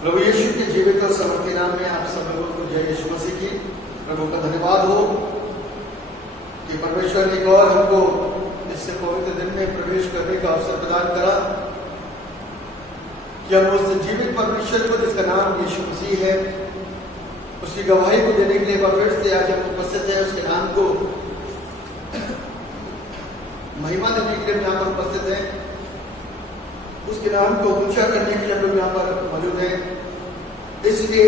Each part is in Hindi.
प्रभु यीशु के जीवित और समर्थी नाम में आप सब लोगों को जय यीशु मसीह की। प्रभु का धन्यवाद हो कि परमेश्वर ने एक और हमको इससे पवित्र दिन में प्रवेश करने का अवसर प्रदान करा कि हम उस जीवित परमेश्वर को जिसका नाम यीशु मसीह है उसकी गवाही को देने के लिए फिर से आज हम उपस्थित है। उसके नाम को महिमा देने के लिए यहाँ पर उपस्थित है, उसके नाम को ऊंचा करने के लिए हम लोग यहाँ पर मौजूद हैं। इसलिए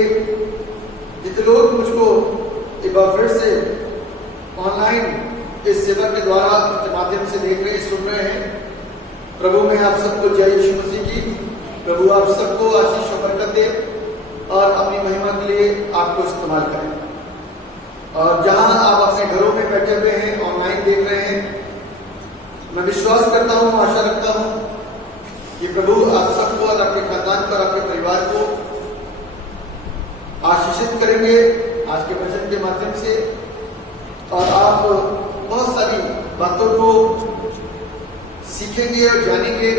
जितने लोग मुझको एक बार फिर से ऑनलाइन इस सेवा के द्वारा के माध्यम से देख रहे सुन रहे हैं, प्रभु में आप सबको जय यीशु मसीह की। प्रभु आप सबको आशीष और बरकत दे और अपनी महिमा के लिए आपको इस्तेमाल करें। और जहां आप अपने घरों में बैठे हुए हैं, ऑनलाइन देख रहे हैं, मैं विश्वास करता हूं, आशा रखता हूं कि प्रभु आप सबको और आपके खानदान पर, आपके परिवार को आशीषित करेंगे आज के वचन के माध्यम से। और आप बहुत सारी बातों को सीखेंगे और जानेंगे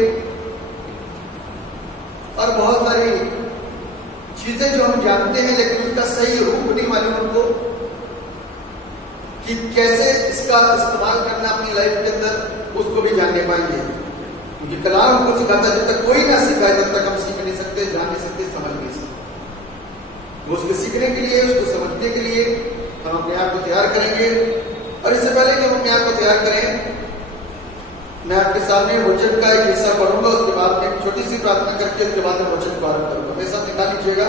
और बहुत सारी चीजें जो हम जानते हैं लेकिन उसका सही रूप नहीं मालूम हमको कि कैसे इसका इस्तेमाल करना अपनी लाइफ के अंदर, उसको भी जानने पाएंगे। क्योंकि कलाम हमको सिखाता है, जब तक कोई ना सिखाए तब तक हम सीख नहीं सकते, जान नहीं सकते, समझ नहीं सकते। वो उसको सीखने के लिए, उसको समझने के लिए हम अपने आप को तैयार करेंगे। और इससे पहले कि हम अपने आप को तैयार करें, मैं आपके सामने वचन का एक हिस्सा पढ़ूंगा, उसके बाद में एक छोटी सी प्रार्थना करके उसके बाद में वचन को आरंभ करूंगा। मेरे साथ निकाल लीजिएगा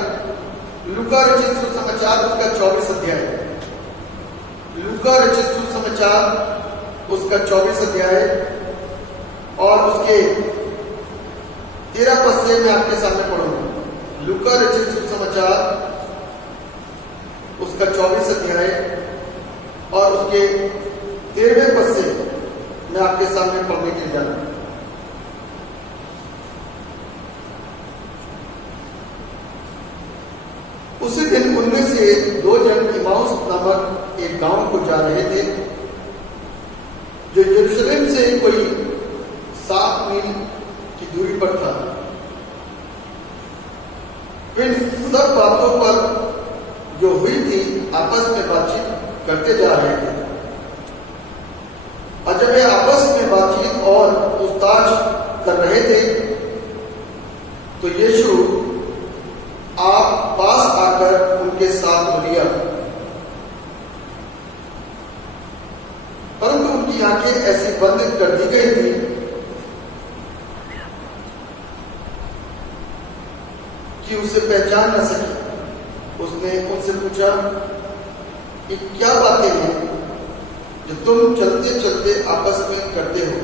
लूका रचित सुसमाचार उसका 24 अध्याय। लूका रचित सुसमाचार उसका 24 अध्याय और उसके 13 पद से मैं आपके सामने पढ़ूंगा। लूका रचित सुसमाचार उसका 24 अध्याय और उसके 13वें पद से मैं आपके सामने पढ़ने के लिए जा रहा हूं। उसी दिन उनमें से 2 जन इमाउस नामक एक गांव को जा रहे थे जो यरूशलेम से कोई 7 मील की दूरी पर था। फिर सब बातों पर जो हुई थी आपस में बातचीत करते जा रहे थे। और जब वे आपस में बातचीत और पूछताछ कर रहे थे तो यीशु आप पास आकर उनके साथ हो लिया, परंतु उनकी आंखें ऐसी बंद कर दी गई थी कि उसे पहचान न सके। उसने उनसे पूछा कि क्या बातें हैं जो तुम चलते चलते आपस में करते हो?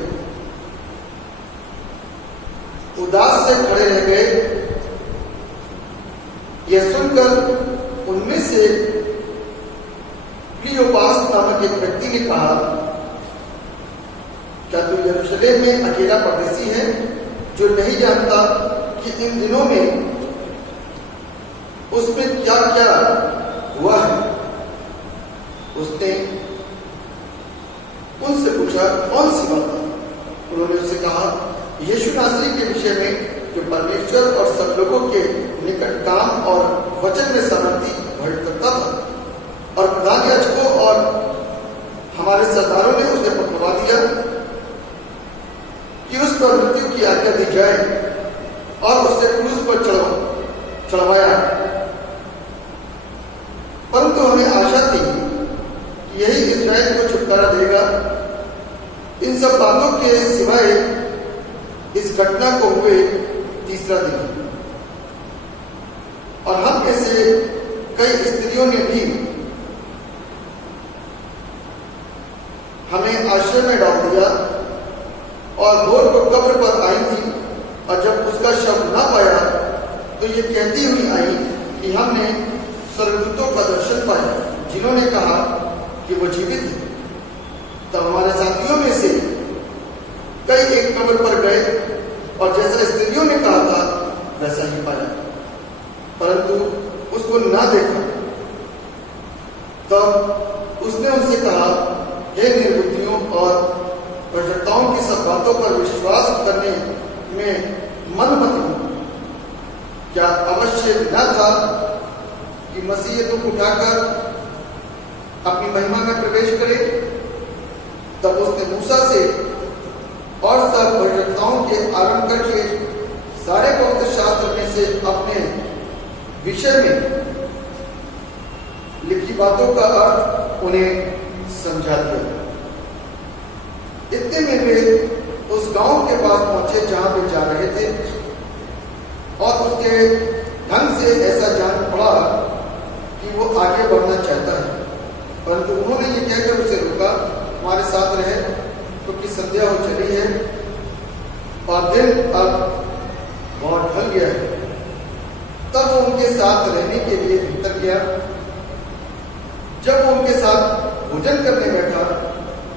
उदास से खड़े रह गए। यह सुनकर उनमें से क्लियोपास नामक एक व्यक्ति ने कहा, क्या तू यरूशलेम में अकेला परदेसी है जो नहीं जानता कि इन दिनों में उसमें क्या क्या हुआ है? उसने उनसे पूछा, कौन सी बात है? उन्होंने उससे कहा, यीशु नासरी के विषय में जो परमेश्वर और सब लोगों के निकट काम और वचन में सामर्थ्य भर करता था। और प्रधान याजकों और हमारे सरदारों ने उसे पकड़वा दिया कि उस पर मृत्यु की आज्ञा दी जाए और उसे क्रूस पर चढ़वाया। परंतु हमें आशा थी कि यही इस्राएल को छुटकारा देगा। इन सब बातों के सिवाय इस घटना को हुए 3रा दिन और हम में से कई स्त्रियों ने भी हमें आश्रय में डाल दिया और भोर को कब्र पर आई थी। और जब उसका शव न पाया तो ये कहती हुई आई कि हमने स्वर्गदूतों का दर्शन पाया जिन्होंने कहा कि वो जीवित है। तब हमारे साथियों में से कई एक कब्र पर गए और जैसा स्त्रियों ने कहा था वैसा ही पाया, परंतु उसको ना देखा। तब उसने उनसे कहा, हे निर्बुद्धियों और भ्रष्टाओं की सब बातों पर विश्वास करने में मन मत हो। क्या अवश्य न था कि मसीह ये दुख उठाकर अपनी महिमा में प्रवेश करे? तब उसने मूसा से और सब भविष्यवक्ताओं के आरंभ करके सारे पवित्र शास्त्र में से अपने विषय में लिखी बातों का अर्थ उन्हें समझा दिया। इतने में वे उस गांव के पास पहुंचे जहां वे जा रहे थे, और उसके ढंग से ऐसा जान पड़ा कि वो आगे बढ़ना चाहता है, परंतु उन्होंने ये कहकर उसे रोका, हमारे साथ रहे, क्योंकि संध्या हो चली है और दिन अब बहुत ढल गया है। तब वो उनके साथ रहने के लिए भीतर गया। जब वो उनके साथ भोजन करने बैठा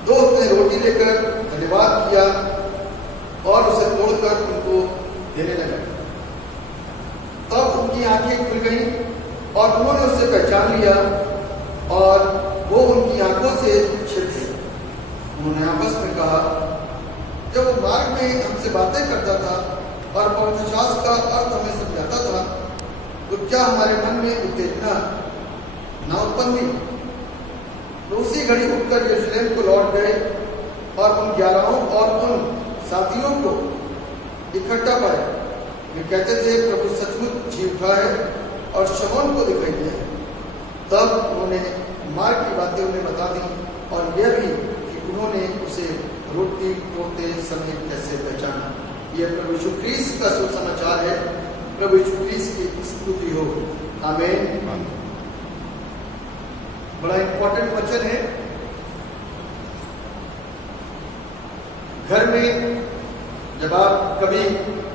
तो उसने रोटी लेकर धन्यवाद किया और उसे तोड़कर उनको देने लगा। तब उनकी आंखें खुल गई और उन्होंने उसे पहचान लिया, और वो उनकी आंखों से छिप गए। उन्होंने आपस में कहा, जब वो मार्ग में हमसे बातें करता था और पवित्र शास्त्र का अर्थ हमें समझाता था, तो क्या हमारे मन में उत्तेजना न उत्पन्न हुई? तो उसी घड़ी उठकर यरूशलेम को लौट गए और उन 11 और उन साथियों को इकट्ठा पाया। वे कहते थे, प्रभु सचमुच जी उठा है और शमौन को दिखाई दिया है। तब उन्होंने मार्ग की बातें उन्हें बता दी, और यह भी कि उन्होंने उसे रोटी तोड़ते समय कैसे पहचाना। यह प्रभु यीशु ख्रीस्त का सुसमाचार है। प्रभु यीशु ख्रीस्त की स्तुति हो। आमीन। बड़ा इंपॉर्टेंट वचन है। घर में जब आप कभी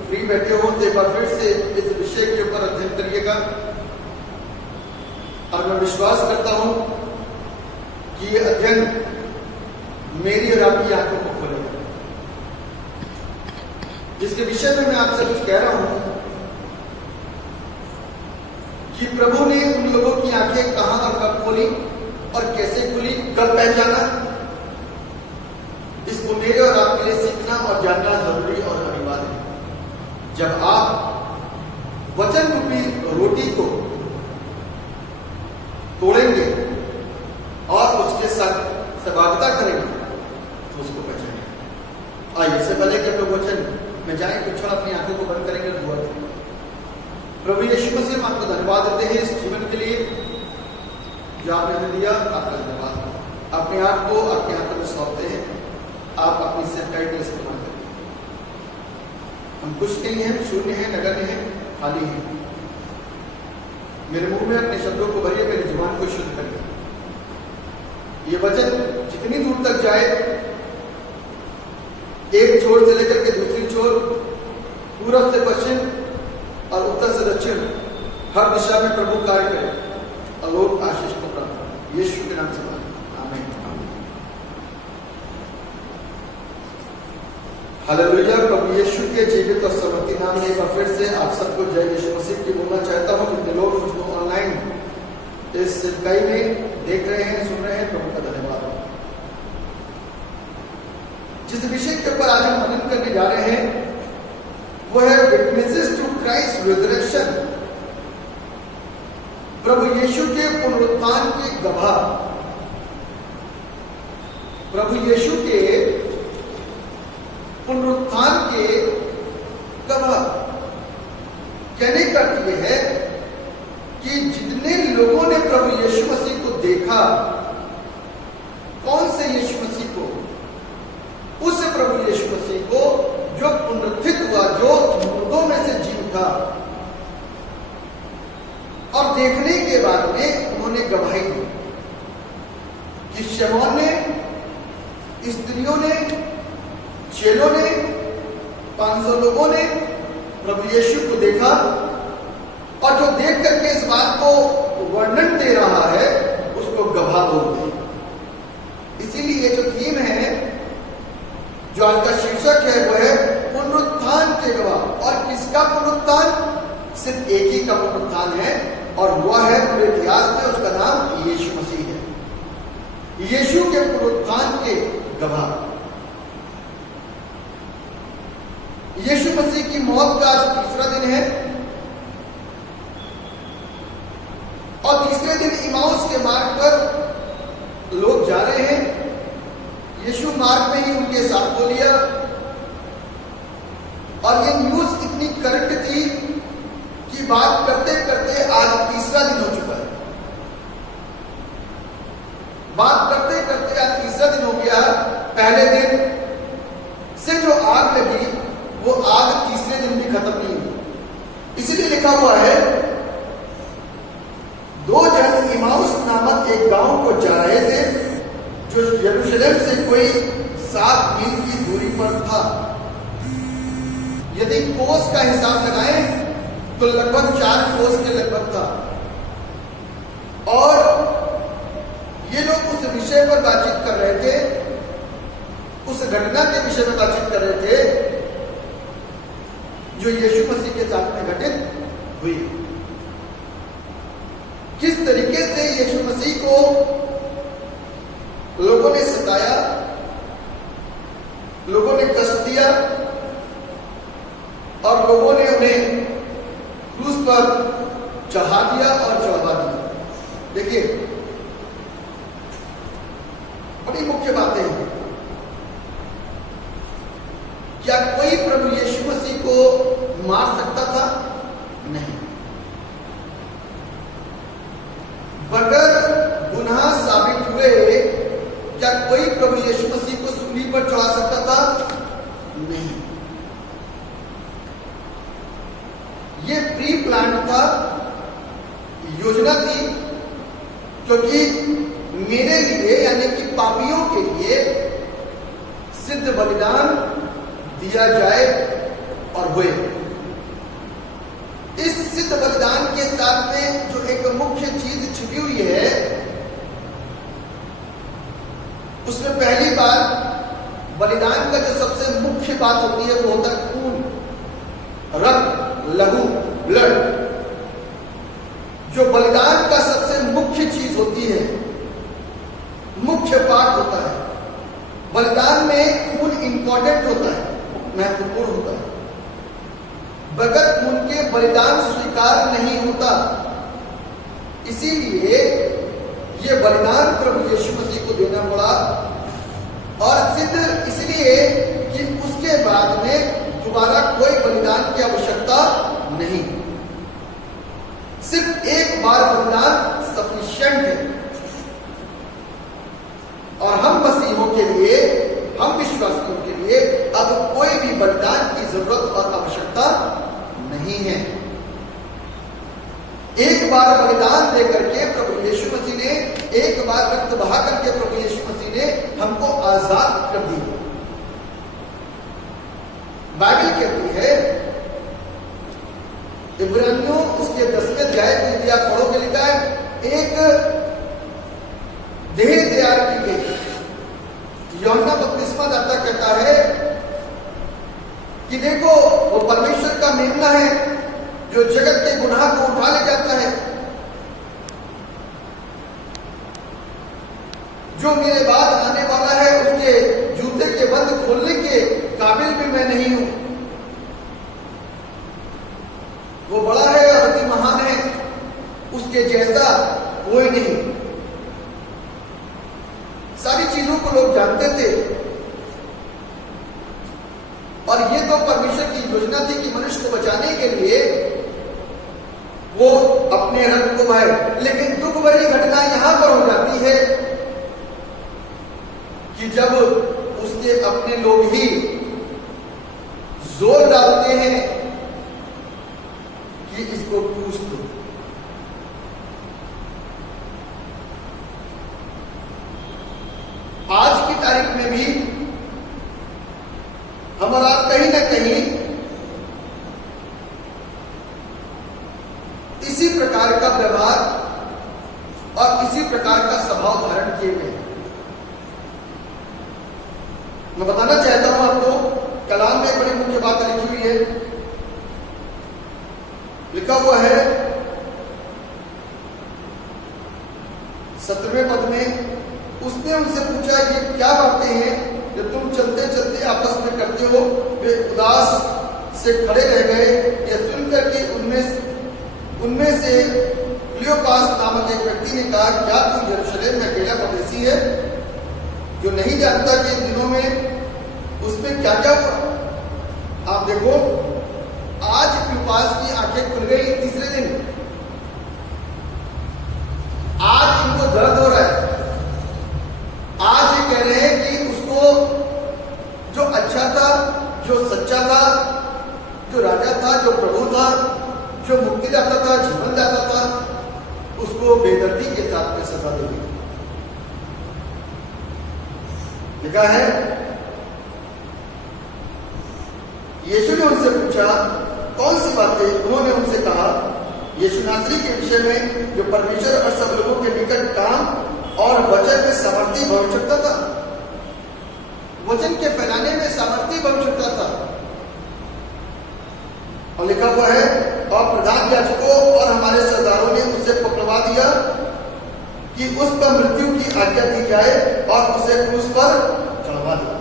फ्री बैठे हो तो एक बार फिर से इस विषय के ऊपर अध्ययन करिएगा, और मैं विश्वास करता हूं कि ये अध्ययन मेरी और आपकी आंखों को खोलेगा। जिसके विषय में मैं आपसे कुछ कह रहा हूं कि प्रभु ने उन लोगों की आंखें कहां और कब खोली और कैसे खुली, कब पहचाना, इसको मेरे और आपके लिए सीखना और जानना जरूरी और अनिवार्य है। जब आप वचन रूपी रोटी को तोड़ेंगे और उसके साथ सहभागिता करेंगे तो उसको पहचानेंगे। आइए, इससे पहले कि हम लोग वचन में जाएं, कुछ क्षण अपनी आंखों को बंद करेंगे और दुआ करेंगे। प्रभु यीशु मसीह, आपको धन्यवाद देते हैं इस जीवन के लिए जो आपने हमें दिया। आपका धन्यवाद। अपने आप को आपके हाथों में सौंपते हैं, आप अपनी सेवकाई का इस्तेमाल करें। हम कुछ नहीं हैं, शून्य हैं, नगण्य हैं, खाली हैं। मेरे मुंह में अपने शब्दों को भरिए, मेरी जुबान को शुद्ध करिए। ये वचन जितनी दूर तक जाए, एक छोर से लेकर के दूसरी छोर, पूरब से पश्चिम और उत्तर से दक्षिण, हर दिशा में प्रभु कार्य करे और लोग आशीष को प्राप्त करें। यीशु के नाम से आमीन। हालेलुया। प्रभु यीशु के जीवित और समर्थी नाम में एक बार फिर से आप सबको जय यीशु मसीह की बोलना चाहता हूं। जितने लोग मुझको ऑनलाइन इस सिखाई में देख रहे हैं, सुन रहे हैं, प्रभु का धन्यवाद। जिस विषय के ऊपर आज हम मनन करने जा रहे हैं वो है विटनेसेस टू क्राइस्ट रिजरेक्शन, प्रभु यीशु के पुनरुत्थान के गवाह। प्रभु यीशु के पुनरुत्थान के गवाह कहने का अर्थ यह है कि जितने लोगों ने प्रभु यीशु मसीह को देखा, कौन से यीशु मसीह को? उस प्रभु यीशु मसीह को जो पुनरुत्थित हुआ, जो मुर्दों में से जी उठा, और देखने के बाद में उन्होंने गवाही दी कि शमौन ने, स्त्रियों ने, चेलों ने, 500 लोगों ने प्रभु यीशु को देखा, और जो देख करके इस बात को वर्णन दे रहा है उसको गवाह बोलते हैं। इसीलिए जो थीम है, जो आज का शीर्षक है, वह है पुनरुत्थान के गवाह। और किसका पुनरुत्थान? सिर्फ एक ही का पुनरुत्थान है, और वह है पूरे इतिहास में, उसका नाम यीशु मसीह है। यीशु के पुनरुत्थान के गवाह। यीशु मसीह की मौत का आज तीसरा दिन है। न्यूज इतनी करंट थी कि बात करते करते आज तीसरा दिन हो चुका है। बात करते करते आज तीसरा दिन हो गया। पहले दिन से जो आग लगी वो आग तीसरे दिन भी खत्म नहीं हुई। इसलिए लिखा हुआ है, दो जन इमाउस नामक एक गांव को जा रहे थे जो यरूशलेम से कोई 7 मील की दूरी पर था। यदि कोस का हिसाब लगाएं तो लगभग 4 कोस के लगभग था। और ये लोग उस विषय पर बातचीत कर रहे थे, उस घटना के विषय में बातचीत कर रहे थे जो यीशु मसीह के साथ में घटित हुई। किस तरीके से यीशु मसीह को लोगों ने सताया, लोगों ने कष्ट दिया और लोगों ने उन्हें क्रूस पर चढ़ा दिया और चढ़ा दिया। देखिए, बड़ी मुख्य बातें हैं। क्या कोई प्रभु यीशु मसीह को मार सकता था? नहीं। बगैर गुनाह साबित हुए क्या कोई प्रभु यीशु मसीह को सूली पर चढ़ा सकता था? नहीं। ये प्री प्लान था, योजना थी, क्योंकि मेरे लिए यानी कि पापियों के लिए सिद्ध बलिदान दिया जाए और हुए। इस सिद्ध बलिदान के साथ में जो एक मुख्य चीज छिपी हुई है, उसमें पहली बात, बलिदान का जो सबसे मुख्य बात होती है वो होता है खून, रक्त, लहू, ब्लड। जो बलिदान का सबसे मुख्य चीज होती है, मुख्य पार्ट होता है। बलिदान में खून इंपॉर्टेंट होता है, महत्वपूर्ण होता है। बगैर खून के बलिदान स्वीकार नहीं होता। इसीलिए यह बलिदान प्रभु यीशु मसीह को देना पड़ा, और सिद्ध इसलिए कि उसके बाद में दोबारा कोई बलिदान की आवश्यकता नहीं। सिर्फ एक बार बलिदान सफिशिएंट है। और हम मसीहों के लिए, हम विश्वासियों के लिए अब कोई भी बलिदान की जरूरत और आवश्यकता नहीं है। एक बार बलिदान देकर के प्रभु यीशु मसीह ने, एक बार रक्त बहा करके प्रभु यीशु मसीह ने हमको आजाद कर दी। बाइबल कहती है, इब्रानियों उसके 10वें अध्याय में, यदि आप पढ़ोगे, लिखा है एक देह तैयार की गई। यूहन्ना बपतिस्मा दाता कहता है कि देखो वो परमेश्वर का मेमना है जो जगत के गुनाह को उठा ले जाता है। जो मेरे बाद आने वाला है उसके जूते के बंद खोलने के काबिल भी मैं नहीं हूं। वो बड़ा है और अति महान है, उसके जैसा कोई नहीं। सारी चीजों को लोग जानते थे, और ये तो परमेश्वर की योजना थी कि मनुष्य को बचाने के लिए वो अपने रक्त को बहाए। लेकिन दुख भरी घटना यहां पर हो जाती है कि जब उसके अपने लोग ही जोर डालते हैं कि इसको क्रूस दो। आज की तारीख में भी हमारा कहीं ना कहीं इसी प्रकार का व्यवहार और इसी प्रकार का स्वभाव धारण किए गए। मैं बताना चाहता हूं आपको, कलाम में बड़ी मुख्य बात लिखी हुई है। लिखा हुआ है 17वें पद में, उसने उनसे पूछा, ये क्या बातें हैं जो तुम चलते चलते आपस में करते हो? वे उदास से खड़े रह गए। यह सुनकर कि उनमें से क्लियोपास नामक एक व्यक्ति ने कहा, क्या तू यरूशलेम में अकेला परदेसी है जो नहीं जानता कि इन दिनों में उसमें क्या क्या हुआ? आप देखो, था, जो प्रभु था, जो मुक्तिदाता था, जीवन दाता था, उसको बेदर्दी के साथ में सजा दे दी। लिखा है, यीशु ने उनसे पूछा, कौन सी बातें? उन्होंने उनसे कहा, यीशु नासरी के विषय में, जो परमेश्वर और सब लोगों के निकट काम और वचन में सामर्थी भविष्यता था, वचन के फैलाने में सामर्थी भविष्यता था। और लिखा हुआ है, और प्रधान याजकों और हमारे सरदारों ने उसे पकड़वा दिया कि उस पर मृत्यु की आज्ञा दी जाए और उसे क्रूस पर चढ़वा दिया।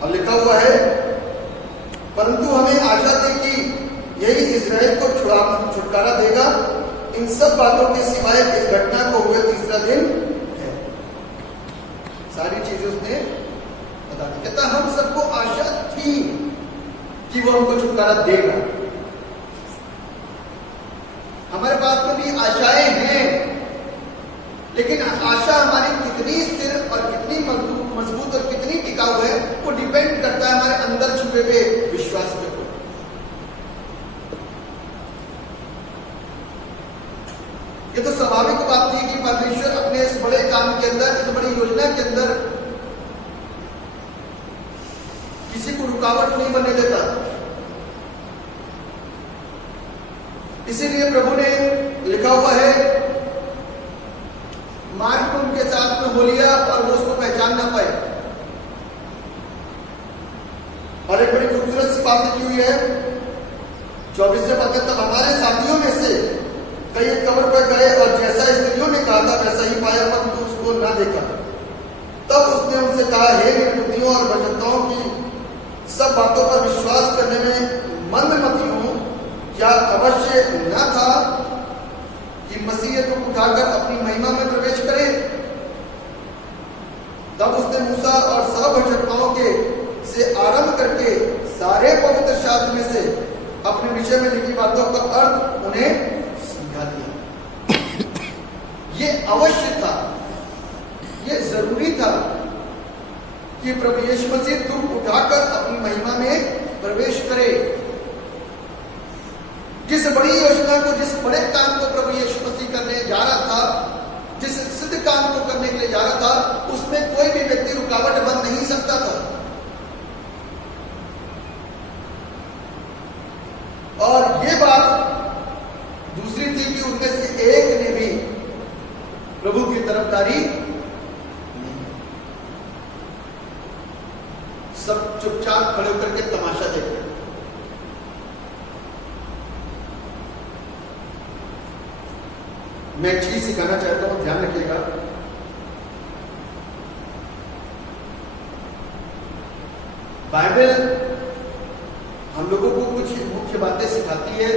और लिखा हुआ है, परंतु हमें आशा थी कि यही इस्राएल को छुटकारा देगा। इन सब बातों के सिवाय इस घटना को हुए तीसरा दिन है। सारी चीजें उसने बता दी। कहता हम सबको आशा थी कि वो हमको छुटकारा देगा। हमारे पास में भी आशाएं हैं, लेकिन आशा हमारी कितनी स्थिर और कितनी मजबूत और कितनी टिकाऊ है, वो डिपेंड करता है हमारे अंदर छुपे हुए विश्वास के ऊपर। ये तो स्वाभाविक बात थी कि परमेश्वर अपने इस बड़े काम के अंदर, इस बड़ी योजना के अंदर किसी को रुकावट नहीं बनने देता। इसीलिए प्रभु ने लिखा हुआ है, मार्ग को उनके साथ में हो लिया और वो उसको पहचान ना पाए। और एक बड़ी खूबसूरत सी बात लिखी हुई है 24 से बातें, तब हमारे साथियों में से कई कब्र पर गए और जैसा स्त्रियों ने कहा था वैसा ही पाया, परंतु उसको ना देखा। तब उसने उनसे कहा, हे निर्बुद्धियों और बचताओं की सब बातों पर विश्वास करने में मंदमतियों, क्या अवश्य न था कि मसीह को उठाकर अपनी महिमा में प्रवेश करे? तब उसने मूसा और सब भविष्यवक्ताओं के से आरंभ करके सारे पवित्र शास्त्र में से अपने विषय में लिखी बातों का अर्थ उन्हें समझा दिया। ये अवश्य था, ये जरूरी था कि प्रभु यीशु मसीह दुख उठाकर अपनी महिमा में प्रवेश करे। जिस बड़ी योजना को, जिस बड़े काम को प्रभु यीशु मसीह करने जा रहा था, जिस सिद्ध काम को करने के लिए जा रहा था, उसमें कोई भी व्यक्ति रुकावट बन नहीं सकता था। और ये बात दूसरी थी कि उनमें से एक ने भी प्रभु की तरफदारी नहीं। सब चुपचाप खड़े होकर के तमाशा देख रहे। मैं एक चीज सिखाना चाहता हूं, ध्यान रखिएगा। बाइबल हम लोगों को कुछ मुख्य बातें सिखाती है।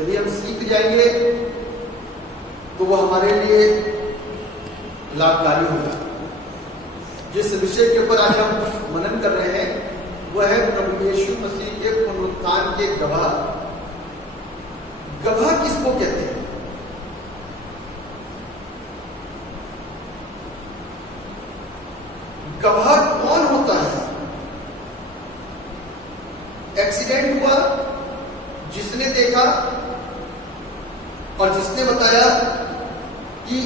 यदि हम सीख जाएंगे तो वो हमारे लिए लाभकारी होगा। जिस विषय के ऊपर आज हम मनन कर रहे हैं वह है प्रभु यीशु मसीह के पुनरुत्थान के गवाह। गवाह किसको कहते हैं? गवाह कौन होता है? एक्सीडेंट हुआ, जिसने देखा और जिसने बताया कि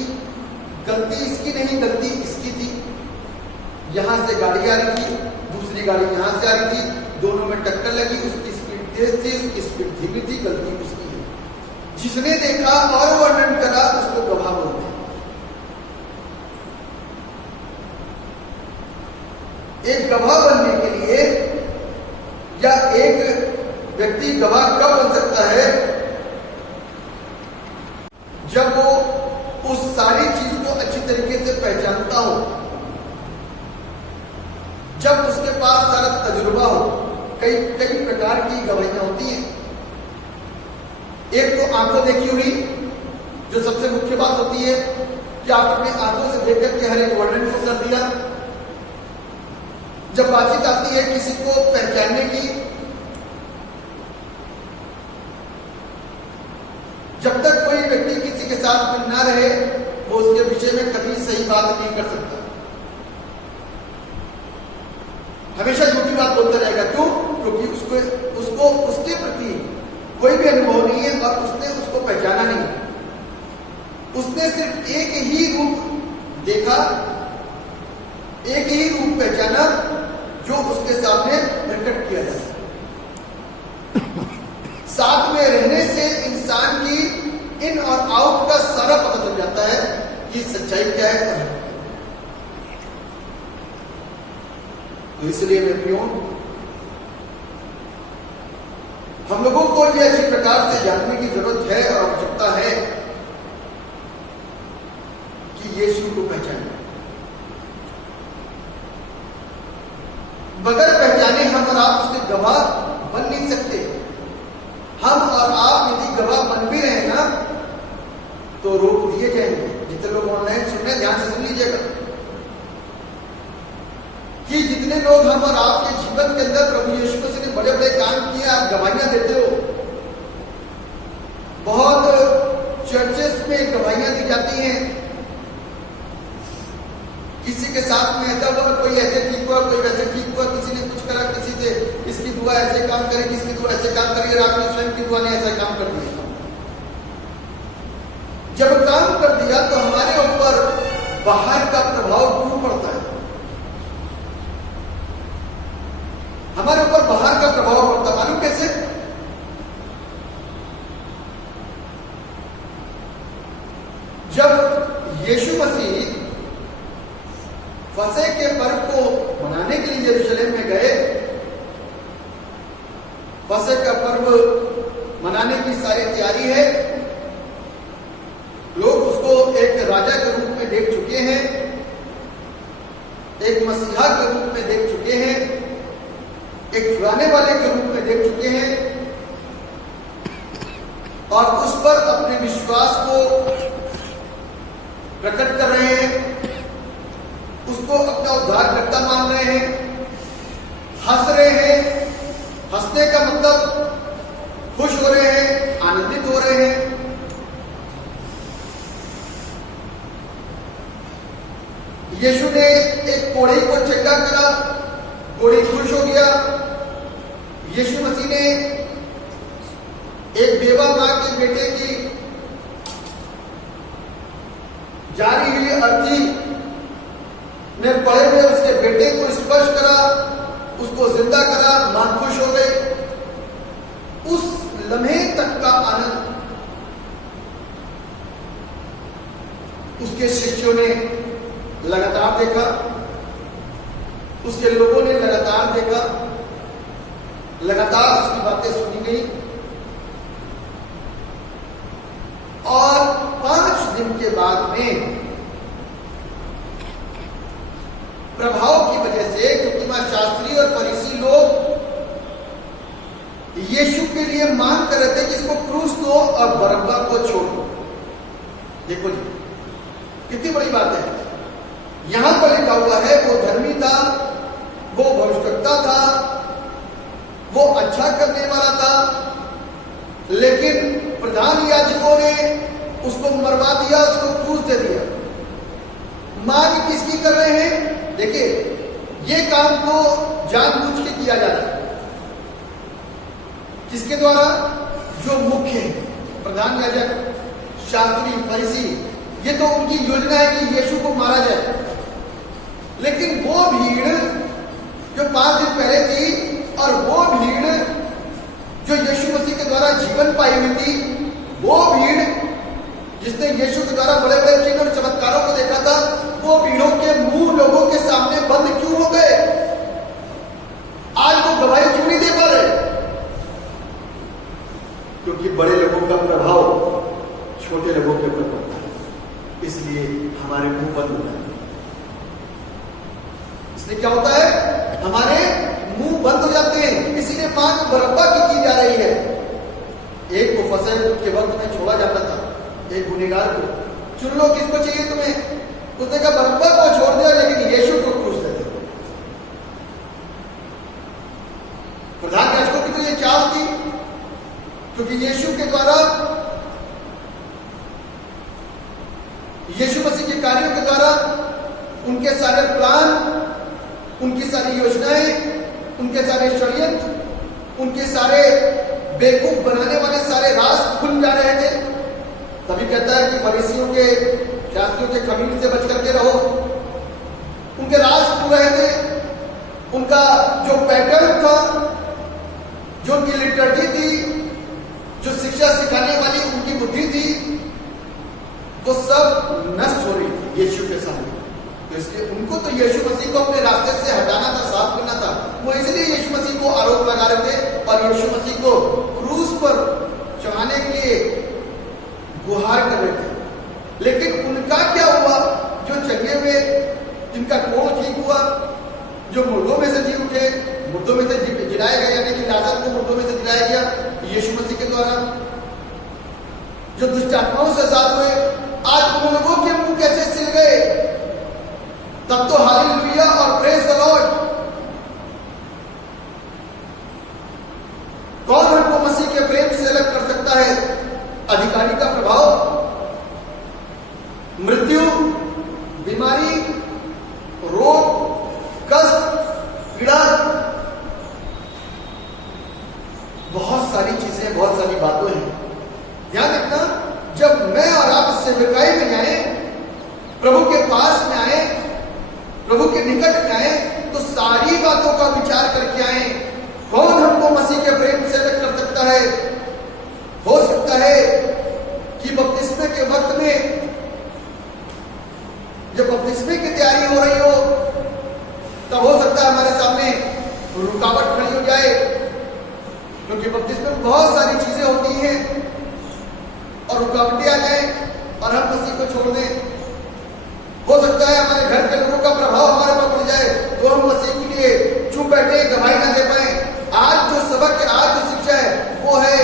गलती इसकी नहीं, गलती इसकी थी। यहां से गाड़ी आ रही थी, दूसरी गाड़ी यहां से आ रही थी, दोनों में टक्कर लगी, उसकी स्पीड तेज थी, उसकी स्पीड धीमी थी, गलती उसकी है। जिसने देखा और वर्णन करा उसको गवाह बोलते हैं। एक गवाह बनने के लिए या एक व्यक्ति गवाह कब बन सकता है? जब वो उस सारी चीज को अच्छी तरीके से पहचानता हो, जब उसके पास सारा तजुर्बा हो। कई कई प्रकार की गवाहियां होती हैं। एक तो आंखों देखी हुई, जो सबसे मुख्य बात होती है कि आप अपने आंखों से देख करके हर एक वर्णन को कर दिया। जब बातचीत आती है किसी को पहचानने की, जब तक कोई व्यक्ति किसी के साथ में ना रहे वो उसके विषय में कभी सही बात नहीं कर सकता। हमेशा झूठी बात बोलता रहेगा। क्यों? क्योंकि उसको उसके प्रति कोई भी अनुभव नहीं है और उसने उसको पहचाना नहीं। उसने सिर्फ एक ही रूप देखा, एक ही रूप पहचाना जो उसके सामने प्रकट किया जाता है। साथ में रहने से इंसान की इन और आउट का सारा पता चल जाता है कि सच्चाई क्या है। तो इसलिए मैं प्रियो, हम लोगों को ये अच्छी प्रकार से जानने की जरूरत है और आवश्यकता है कि यीशु को पहचाने। बगैर पहचाने हम और आप उसके गवाह बन नहीं सकते। हम और आप यदि गवाह बन भी रहे ना तो रोक दिए जाएंगे। जितने लोग ऑनलाइन सुन रहे हैं ध्यान से सुन लीजिएगा कि जितने लोग हम और आपके जीवन के अंदर प्रभु यीशु मसीह ने बड़े बड़े काम किए, आप गवाहियां देते हो। बहुत चर्चेस में गवाहियां दी जाती हैं। किसी के साथ में ऐसा हुआ, कोई ऐसे ठीक हुआ, कोई वैसे ठीक हुआ, किसी ने कुछ करा, किसी से इसकी दुआ ऐसे काम करे, किसकी दुआ ऐसे काम करी और आपने स्वयं की दुआ ने ऐसा काम कर दिया। जब काम कर दिया तो हमारे ऊपर बाहर का प्रभाव क्यों पड़ता है? हमारे ऊपर बाहर का प्रभाव पड़ता, मालूम कैसे? जब यीशु मसीह फसह के पर्व को मनाने के लिए यरूशलेम में गए, फसह का पर्व मनाने की सारी तैयारी है। लोग उसको एक राजा के रूप में देख चुके हैं, एक मसीहा के रूप में देख चुके हैं, एक छुड़ाने वाले के रूप में देख चुके हैं और उस पर अपने विश्वास को प्रकट कर रहे हैं, उसको अपना उद्धारकर्ता मान रहे हैं, हंस रहे हैं। हंसने का मतलब खुश हो रहे हैं, आनंदित हो रहे हैं। यीशु ने एक कोढ़ी को चंगा करा, कोढ़ी खुश हो गया। यीशु मसीह ने एक बेवा मां के बेटे की जारी हुई अर्थी में पड़े हुए उसके बेटे को स्पर्श करा, उसको जिंदा करा, मां खुश हो गई। उस लम्हे तक का आनंद उसके शिष्यों ने लगातार देखा, उसके लोगों ने लगातार देखा, लगातार उसकी बातें सुनी गई और 5 दिन के बाद में प्रभाव की वजह से, क्योंकि शास्त्री और फरीसी लोग यीशु के लिए मांग कर रहे थे कि इसको क्रूस दो और बरअब्बा को छोड़ो। देखो जी कितनी बड़ी बात है। यहां पर लिखा हुआ है वो धर्मी था, वो भविष्यवक्ता था, वो अच्छा करने वाला था, लेकिन प्रधान याजकों ने उसको मरवा दिया, उसको क्रूस दे दिया। मांग किसकी कर रहे हैं? देखिए ये काम तो जानबूझ के किया जा रहा है। किसके द्वारा? जो मुख्य है, प्रधान याजक, शास्त्री, फरीसी, ये तो उनकी योजना है कि यीशु को मारा जाए। लेकिन वो भीड़ जो 5 दिन पहले थी और वो भीड़ जो यीशु मसीह के द्वारा जीवन पाई हुई थी, वो भीड़ जिसने यीशु के द्वारा बड़े बड़े चिन्ह और चमत्कारों को देखा था, वो भीड़ों के मुंह लोगों के सामने बंद क्यों हो गए? आज वो गवाही क्यों नहीं दे पा रहे? क्योंकि बड़े लोगों का प्रभाव छोटे लोगों के ऊपर पड़ता है, इसलिए हमारे मुंह बंद हो जाते हैं। इसलिए क्या होता है? हमारे मुंह बंद हो जाते हैं। इसीलिए मांग बरअब्बा की जा रही है। एक को फसह के वक्त में छोड़ा जाता था, एक गुनहगार को। चुन लो किसको चाहिए तुम्हें? उसने कहा बरअब्बा को छोड़ दिया, लेकिन यीशु को क्रूस दे दिया। प्रधान याजकों की तो ये चाल थी, क्योंकि यीशु के द्वारा, यीशु मसीह के कार्यों के द्वारा उनके सारे प्लान, उनकी सारी योजनाएं उनके सारे षड्यंत्र, उनके सारे बेवकूफ बनाने वाले सारे राज खुल जा रहे थे। तभी कहता है कि फरीसियों के, शास्त्रियों के खमीर से बच करके रहो। उनके राज खुल रहे थे, उनका जो पैटर्न था, जो उनकी लिटरेचर थी, जो शिक्षा सिखाने वाली उनकी बुद्धि थी, वो सब नष्ट हो रही थी यीशु के सामने। तो इसलिए उनको तो यीशु मसीह को अपने रास्ते से हटाना था, साफ करना था। वो इसलिए यीशु मसीह को आरोप लगा रहे थे और यीशु मसीह को क्रूस पर चढ़ाने के लिए गुहार कर रहे थे। लेकिन उनका क्या हुआ? जो चंगे हुए, जिनका कोढ़ ठीक हुआ, जो मुर्दों में से जी उठे, मुर्दों में से जिलाया गया, यानी कि लाजर को मुर्दों में से जिलाया गया यीशु मसीह के द्वारा, जो दुष्ट आत्माओं से आजाद हुए, आज उन लोगों के मुंह कैसे सिल गए? तब तो हालेलुया और प्रेज द लॉर्ड। कौन हमको मसीह के प्रेम से अलग कर सकता है? अधिकारी का प्रभाव, मृत्यु, बीमारी, रोग, कष्ट, पीड़ा, बहुत सारी चीजें, बहुत सारी बातें हैं। ध्यान रखना, जब मैं और आप सेवकाई में आए, प्रभु के पास में आए, प्रभु के निकट में आए, तो सारी बातों का विचार करके आए। कौन हमको मसीह के प्रेम से अलग कर सकता है? हो सकता है कि बपतिस्मे के वक्त में, जब बपतिस्मे की तैयारी हो रही हो, तब हो सकता है हमारे सामने रुकावट खड़ी हो जाए, क्योंकि बपतिस्मे में बहुत सारी चीजें होती हैं और रुकावटें आ जाए और हम मसीह को छोड़ दें। हो सकता है हमारे घर के लोगों का प्रभाव हमारे पर पड़ जाए, तो हम मसीह के लिए चुप बैठे, गवाही ना दे पाए। आज जो सबक है, आज जो शिक्षा है, वो है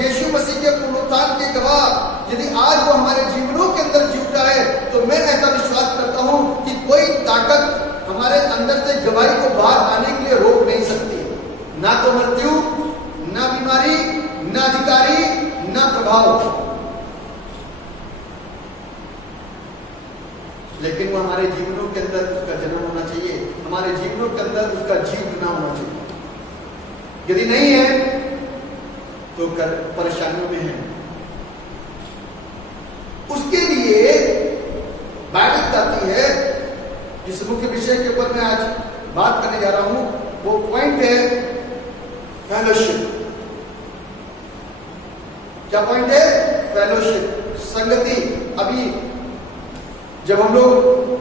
यीशु मसीह के पुनरुत्थान के गवाह। यदि आज वो हमारे जीवनों के अंदर जीवता है, तो मैं ऐसा विश्वास करता हूं कि कोई ताकत हमारे अंदर से गवाही को बाहर आने के लिए रोक नहीं सकती। ना तो मृत्यु, ना बीमारी, ना अधिकारी, ना प्रभाव। लेकिन वो हमारे जीवनों के अंदर उसका जन्म होना चाहिए, हमारे जीवनों के अंदर उसका जीवना होना चाहिए। यदि नहीं है तो परेशानियों में है। उसके लिए बाइबल बताती है, जिस मुख्य विषय के ऊपर मैं आज बात करने जा रहा हूं, वो पॉइंट है फेलोशिप। क्या पॉइंट है? फेलोशिप, संगति। अभी जब हम लोग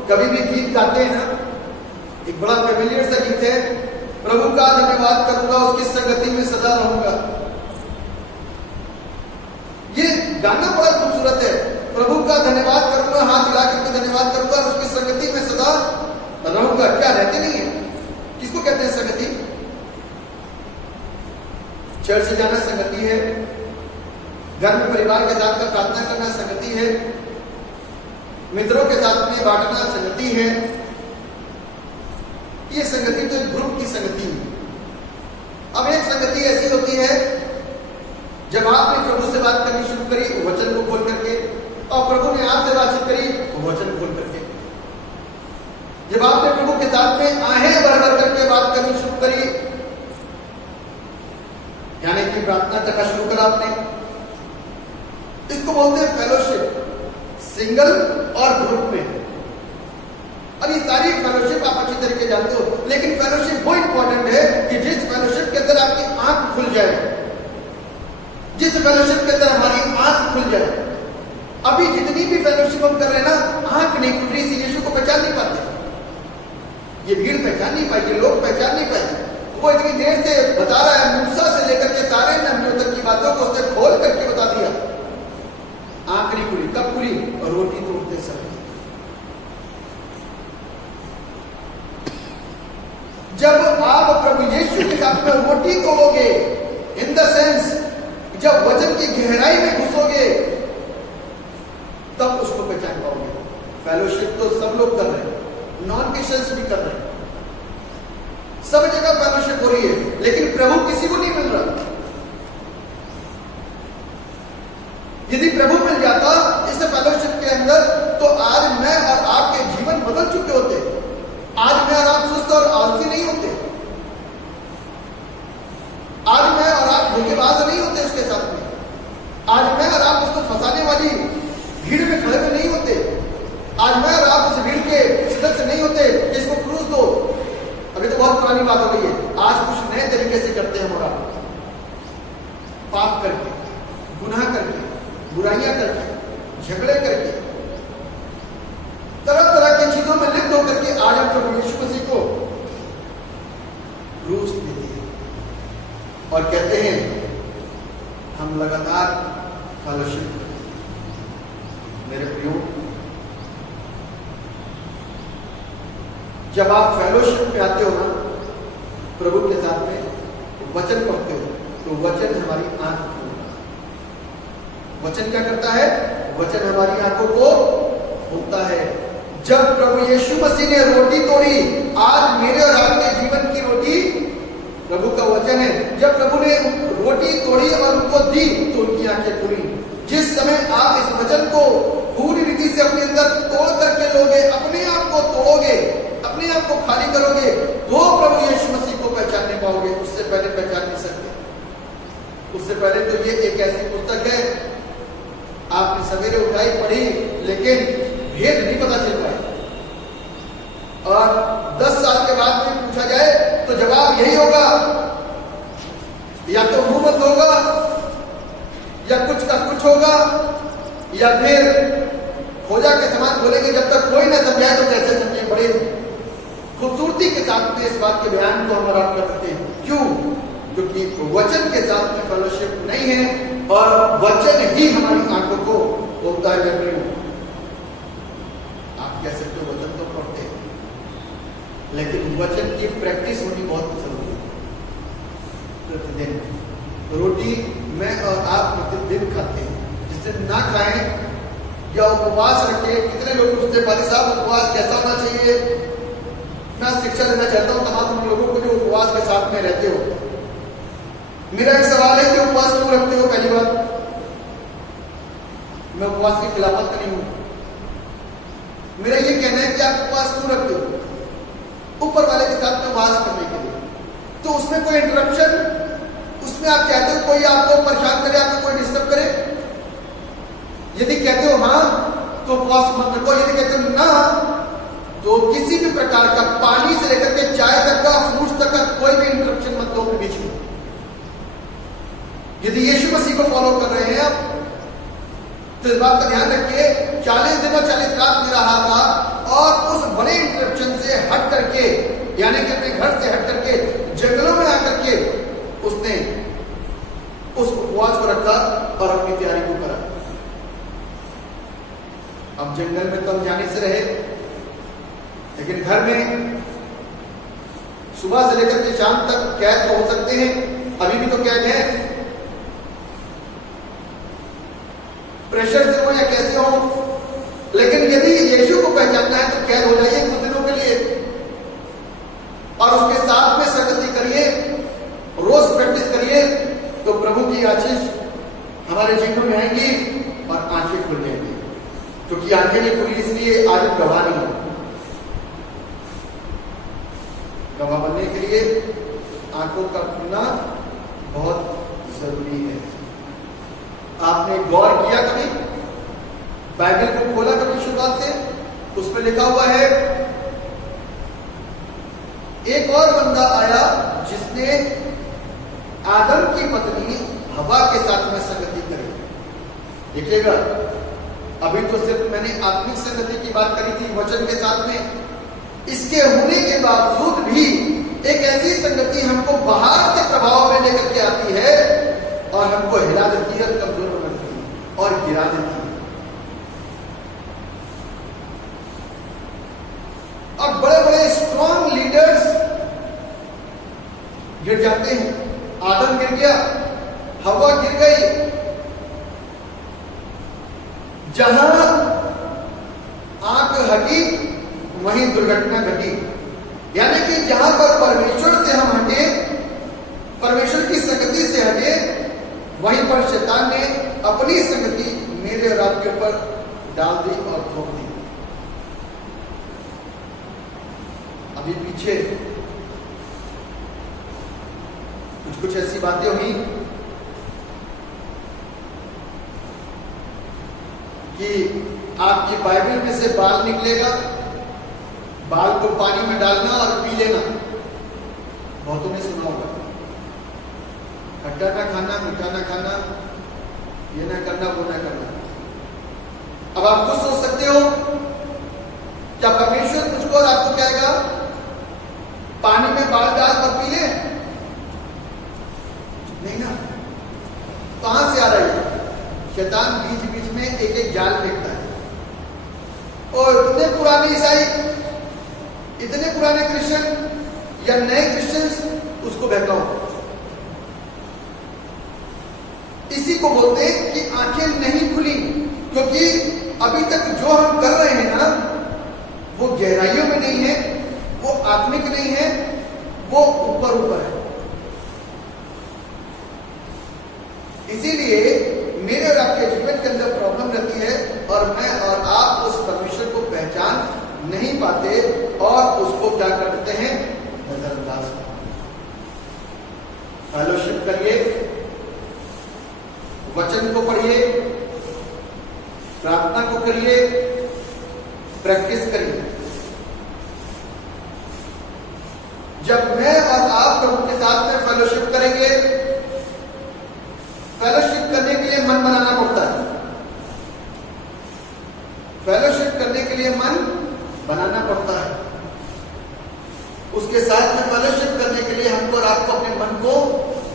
कभी भी गीत गाते हैं ना, एक बड़ा फेमिलियर सा गीत है, प्रभु का धन्यवाद करूंगा, उसकी संगति में सदा रहूंगा। ये गाना बड़ा खूबसूरत है। प्रभु का धन्यवाद करूंगा, हाथ हिला करके धन्यवाद करूंगा और उसकी संगति में सदा रहूंगा। क्या रहते नहीं है? किसको कहते हैं संगति? चर्च से जाना संगति है, घर में परिवार के साथ में प्रार्थना करना संगति है, मित्रों के साथ में बांटना संगति है। ये संगति तो एक ग्रुप की संगति है। अब एक संगति ऐसी होती है जब आपने प्रभु से बात करनी शुरू करी वचन को खोल करके, और प्रभु ने आपसे बातचीत करी वचन खोल करके। जब आपने प्रभु के साथ में आहें भर भर करके बात करनी शुरू करी, यानी कि प्रार्थना करना शुरू करा आपने, इसको बोलते हैं फेलोशिप, सिंगल और ग्रुप में। अब ये सारी फेलोशिप आप अच्छी तरीके जानते हो, लेकिन फेलोशिप वो इंपॉर्टेंट है कि जिस फेलोशिप के अंदर आपकी आंख खुल जाए, जिस फेलोशिप के अंदर हमारी आंख खुल जाए। अभी जितनी भी फेलोशिप हम कर रहे हैं ना, आंख नहीं खुल रही, इसी यीशु को पहचान नहीं पाते। ये भीड़ पहचान नहीं पाएगी, लोग पहचान नहीं पाएंगे। वो इतनी देर से बता रहा है, मूसा से लेकर के सारे नबियों तक की बातों को उसने खोल करके बता दिया, आंख नहीं खुली। कब खुली? और रोटी तोड़ते समय। जब आप प्रभु यीशु के साथ में रोटी तोड़ोगे, इन द सेंस जब वचन की गहराई में घुसोगे, तब उसको पहचान पाओगे। फेलोशिप तो सब लोग कर रहे हैं, नॉन क्रिश्चियंस भी कर रहे हैं, सब जगह फेलोशिप हो रही है, लेकिन प्रभु किसी को नहीं मिल रहा। यदि प्रभु मिल जाता इस फेलोशिप के अंदर, तो आज मैं और आपके जीवन बदल चुके होते। आज मैं और आप सुस्त और आलसी नहीं होते। धोखेबाज नहीं होते उसके साथ में। आज मैं और आप उसको फंसाने वाली भीड़ में खड़े हुए नहीं होते। आज मैं और आप उस भीड़ के सदस्य नहीं होते जिसको क्रूस दो। अभी तो बहुत पुरानी बात हो गई है। आज कुछ नए तरीके से करते हैं। हमारा पाप करके, गुनाह करके, बुराइयां करके, झगड़े करके, तरह तरह की चीजों में लिप्त होकर के आज हम प्रभु यीशु मसीह को क्रूस देते हैं और कहते हैं हम लगातार फेलोशिप करते हैं। मेरे प्रियो, जब आप फेलोशिप में आते हो ना प्रभु के साथ में, वचन पढ़ते हो, तो वचन हमारी आंख खोलता है। वचन क्या करता है? वचन हमारी आंखों को खोलता है। जब प्रभु यीशु मसीह ने रोटी तोड़ी, आज मेरे और आपके जीवन की रोटी प्रभु का वचन है। जब प्रभु ने रोटी तोड़ी और उनको दी तो उनकी आंखें खुली। जिस समय आप इस वचन को पूरी रीति से अपने अंदर तोड़ करके लोगे, अपने आप को तोड़ोगे, अपने आप को खाली करोगे, तो प्रभु यीशु मसीह को पहचानने पाओगे। उससे पहले पहचान नहीं सकते। उससे पहले तो ये एक ऐसी पुस्तक है, आपने सवेरे उठाई पढ़ी, लेकिन भेद नहीं पता चल पाया। और 10 साल के बाद में पूछा जाए तो जवाब यही होगा, या तो मुंह बंद होगा, या कुछ का कुछ होगा, या फिर खोजा के समान बोलेंगे जब तक कोई ना समझाए तो कैसे समझे। बड़े खूबसूरती के साथ में इस बात के बयान को हम आराम करते हैं। क्यों? क्योंकि वचन के साथ में फेलोशिप नहीं है और वचन ही हमारी आंखों को खोलता है। आप कह सकते हो वचन तो पढ़ते हैं, लेकिन वचन की प्रैक्टिस होनी बहुत जरूरी है। प्रतिदिन रोटी मैं और आप प्रतिदिन खाते हैं, जिससे ना खाएं या उपवास रखें। कितने लोग पूछते भाई साहब उपवास कैसा होना चाहिए? मैं शिक्षा देना चाहता हूं तमाम लोगों को जो उपवास के साथ में रहते हो। मेरा एक सवाल है कि उपवास क्यों रखते हो? पहली बात, मैं उपवास की खिलाफत नहीं हूं। मेरा ये कहना है कि आप उपवास क्यों रखते हो? ऊपर वाले के साथ में वास करने के लिए। तो उसमें कोई इंटरप्शन, उसमें आप चाहते हो कोई आपको परेशान करे, आपको कोई डिस्टर्ब करे? यदि कहते हो हाँ तो उपवास मत रखो। यदि कहते हो ना तो किसी भी प्रकार का पानी से लेकर के चाय तक का, फ्रूट्स तक का कोई भी इंटरप्शन मत लो अपने बीच में। यदि यीशु मसीह को फॉलो कर रहे हैं आप, तो इस बात का ध्यान रखिए 40 दिन और 40 रात में रहा था और उस बड़े इंटरप्शन से हट करके, यानी कि अपने घर से हट करके जंगलों में आकर के उसने उस उपवास को रखा और अपनी तैयारी को करा। अब जंगल में तो हम जाने से रहे, लेकिन घर में सुबह से लेकर के शाम तक कैद तो हो सकते हैं। अभी भी तो कैद है, प्रेशर से हो या कैसे हो, लेकिन यदि यीशु को पहचानना है तो कैद हो जाइए कुछ दिनों के लिए और उसके साथ में संगति करिए, रोज प्रैक्टिस करिए, तो प्रभु की आशीष हमारे जीवन में आएंगी और आंखें खुल जाएंगी। क्योंकि आंखें नहीं खुली इसलिए आज गवाह नहीं हो। गवाह बनने के लिए आंखों का खुलना बहुत जरूरी है। आपने गौर किया कभी? बाइबल को खोला कभी शुरुआत से? उसमें लिखा हुआ है एक और बंदा आया जिसने आदम की पत्नी हवा के साथ में संगति करी। देखिएगा, अभी तो सिर्फ मैंने आत्मिक संगति की बात करी थी वचन के साथ में। इसके होने के बावजूद भी एक ऐसी संगति हमको बाहर के प्रभाव में लेकर के आती है और हमको हिला देती है, कमजोर बनाती है और गिरा देती है। और बड़े बड़े स्ट्रॉन्ग लीडर्स गिर जाते हैं। आदम गिर गया, हवा गिर गई। जहां आंख हटी वहीं दुर्घटना घटी। यानी कि जहां पर परमेश्वर से हम हटे, परमेश्वर की संगति से हटे, वहीं पर शैतान ने अपनी संगति मेरे और आपके ऊपर डाल दी और थोप दी। अभी पीछे कुछ ऐसी बातें हुई कि आपकी बाइबल में से बाल निकलेगा, बाल को पानी में डालना और पी लेना। बहुतों ने सुना होगा, खट्टा ना खाना, मीठा ना खाना, ये ना करना, वो ना करना। अब आप खुद सोच सकते हो, क्या परमेश्वर मुझको और आपको कहेगा पानी में बाल डाल कर पी ले? नहीं ना। कहां से आ रहा है? शैतान बीच बीच में एक एक जाल फेंकता है। और इतने पुराने ईसाई, इतने पुराने क्रिश्चियन या नए क्रिश्चियंस उसको बहकाओ। इसी को बोलते हैं कि आंखें नहीं खुली, क्योंकि अभी तक जो हम कर रहे हैं ना, वो गहराइयों में नहीं है, वो आत्मिक नहीं है, वो ऊपर ऊपर है। इसीलिए मेरे और आपके जीवन के अंदर प्रॉब्लम रहती है, और मैं और आप उस परमेश्वर को पहचान नहीं पाते और उसको क्या करते हैं? नजरअंदाज करते हैं। फेलोशिप करिए, वचन को पढ़िए, प्रार्थना को करिए, प्रैक्टिस करिए। जब मैं और आप प्रभु के साथ में फेलोशिप करेंगे, फेलोशिप करने के लिए मन बनाना पड़ता है। फेलोशिप करने के लिए मन बनाना पड़ता है। उसके साथ में फेलोशिप करने के लिए हमको और आपको अपने मन को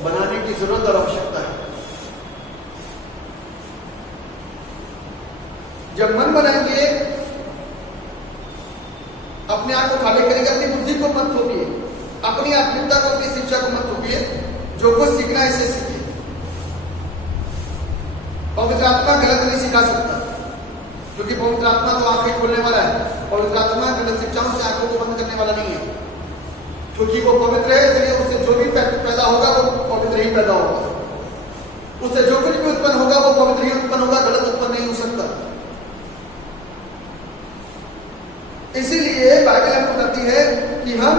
बनाने की जरूरत और आवश्यकता है। जब मन बनाएंगे, अपने आप को खाली करेंगे, अपनी बुद्धि को मत थोपिए, अपनी आत्मिकता को, अपनी शिक्षा को मत थोपिए। जो कुछ सीखना है इसे सीखिए। पवित्र आत्मा गलत नहीं सिखा सकता, क्योंकि पवित्र आत्मा तो आंखें खोलने वाला है। पवित्र आत्मा गलत शिक्षाओं से आंखों को बंद करने वाला नहीं है, क्योंकि वो पवित्र है। इसलिए उससे जो भी पैदा होगा वो पवित्र ही पैदा होगा। उससे जो कुछ भी उत्पन्न होगा वो पवित्र ही उत्पन्न होगा, गलत उत्पन्न नहीं हो सकता। इसीलिए बाइबल हमको कहती है कि हम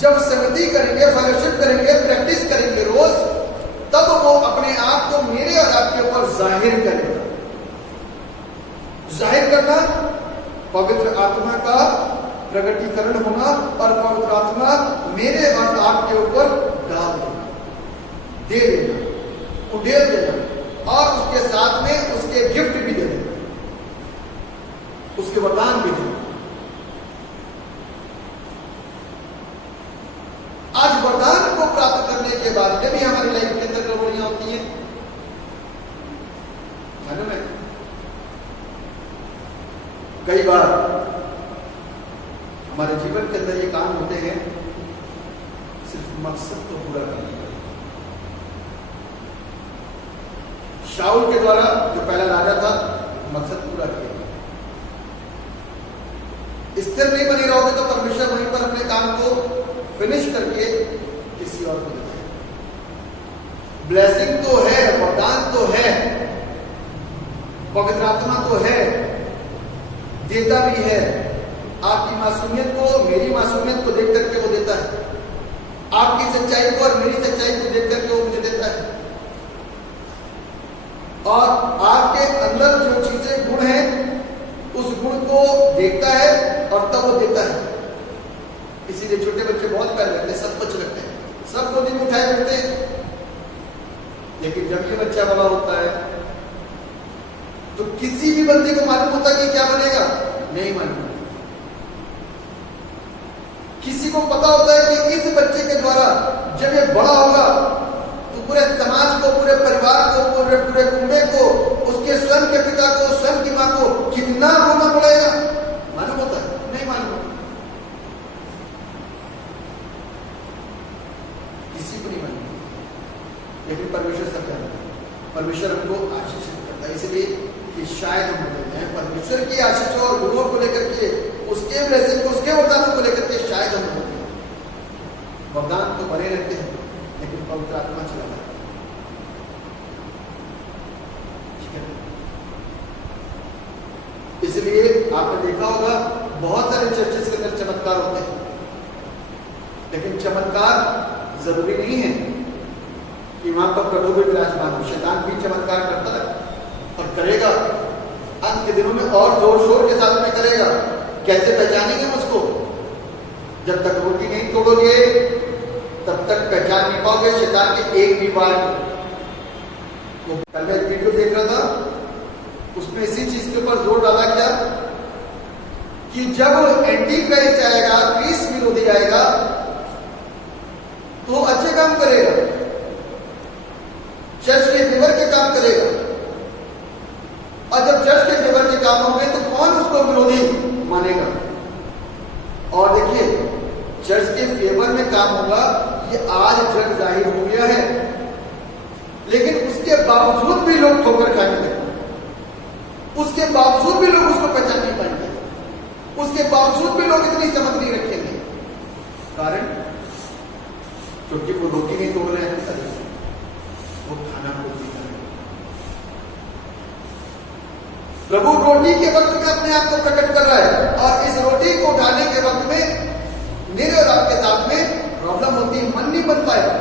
जब संगति करेंगे, फेलोशिप करेंगे, प्रैक्टिस करेंगे रोज, तब वो अपने आप को मेरे और आपके ऊपर जाहिर करेगा। जाहिर करना, पवित्र आत्मा का प्रगटीकरण होना, और पवित्र आत्मा मेरे और आपके ऊपर डाल देना, दे देना, उड़ेल देना, और उसके साथ में उसके गिफ्ट भी दे देना, उसके वरदान भी देना। आज वरदान को प्राप्त करने के बाद जब भी हमारी लाइफ के अंदर गड़बड़ियां होती हैं, मालूम है, कई बार हमारे जीवन के अंदर ये काम होते हैं सिर्फ मकसद को पूरा करने के। शाऊल के द्वारा, जो पहला राजा था, मकसद पूरा किया। स्थिर नहीं बनी रहोगे तो परमेश्वर वहीं पर अपने काम को फिनिश करके किसी और को देता है। ब्लेसिंग तो है, वरदान तो है, पवित्र आत्मा तो है, देता भी है। आपकी मासूमियत को, मेरी मासूमियत को देख करके वो देता है। आपकी सच्चाई को और मेरी सच्चाई को देख करके वो मुझे देता है। और आपके अंदर जो चीजें गुण हैं, उस गुण को देखता है और तब वो देता है। इसीलिए छोटे बच्चे बहुत प्यार लगते हैं, सब कुछ लगते हैं, सब गोदी में उठाए रखते हैं। लेकिन जब ये बच्चा बड़ा होता है तो किसी भी बंदे को मालूम होता है कि क्या बनेगा? नहीं मालूम। किसी को पता होता है कि इस बच्चे के द्वारा जब ये बड़ा होगा तो पूरे समाज को, पूरे परिवार को, पूरे कुंबे को, उसके स्वयं के पिता को, स्वयं की मां को कितना रोना पड़ेगा। मालूम होता है? नहीं मालूम होता, किसी को नहीं मालूम। लेकिन परमेश्वर सब जानता है, परमेश्वर हमको आशीषित करता है। इसलिए कि शायद हम बोलते हैं परमेश्वर की आशीषों और गुणों को लेकर के, उसके ब्लेसिंग को, उसके वरदानों को लेकर के शायद हम बोलते हैं। वरदान तो बने रहते हैं, लेकिन पवित्र आत्मा चला जाता है। इसलिए आपने देखा होगा बहुत सारे चर्चेस के अंदर चमत्कार होते हैं, लेकिन चमत्कार जरूरी नहीं है कि वहां पर प्रभु भी विराजमान हो। शैतान भी चमत्कार करता है, और करेगा, अंत के दिनों में और जोर शोर के साथ में करेगा। कैसे पहचानेंगे मुझको? जब तक रोटी नहीं तोड़ोगे तब तक पहचान नहीं पाओगे शैतान के एक भी बार। तो कल मैं एक वीडियो देख रहा था, उसमें इसी चीज के ऊपर जोर डाला गया कि जब एंटी क्राइस्ट आएगा, क्रिस्त विरोधी आएगा, तो अच्छे काम करेगा, चर्च के फेवर के काम करेगा, और जब चर्च के फेवर के काम होंगे तो कौन उसको विरोधी मानेगा? और देखिए, चर्च के फेवर में काम होगा, ये आज जग जाहिर हो गया है, लेकिन उसके बावजूद भी लोग ठोकर खाएंगे, उसके बावजूद भी लोग उसको पहचान नहीं पाएंगे, उसके बावजूद भी लोग इतनी समझ नहीं रखेंगे। कारण क्योंकि वो रोटी नहीं तोड़ रहे हैं, वो खाना भूल नहीं रहे। प्रभु रोटी के वक्त में अपने आप को प्रकट कर रहा है, और इस रोटी को उठाने के वक्त में मेरे और आपके साथ में प्रॉब्लम होती है, मन नहीं बन पाएगा।